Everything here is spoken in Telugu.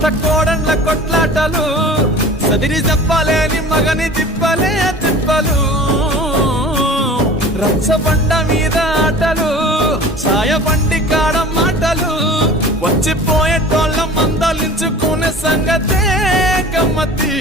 అత్త కోడన్ల కొట్లాటలు సదిరి చెప్పలేని మగని తిప్పలే తిప్పలు రచ్చబండ మీద ఆటలు సాయబండి కాడ మాటలు వచ్చిపోయేటోళ్ళ మందలించుకునే సంగతే గమ్మతి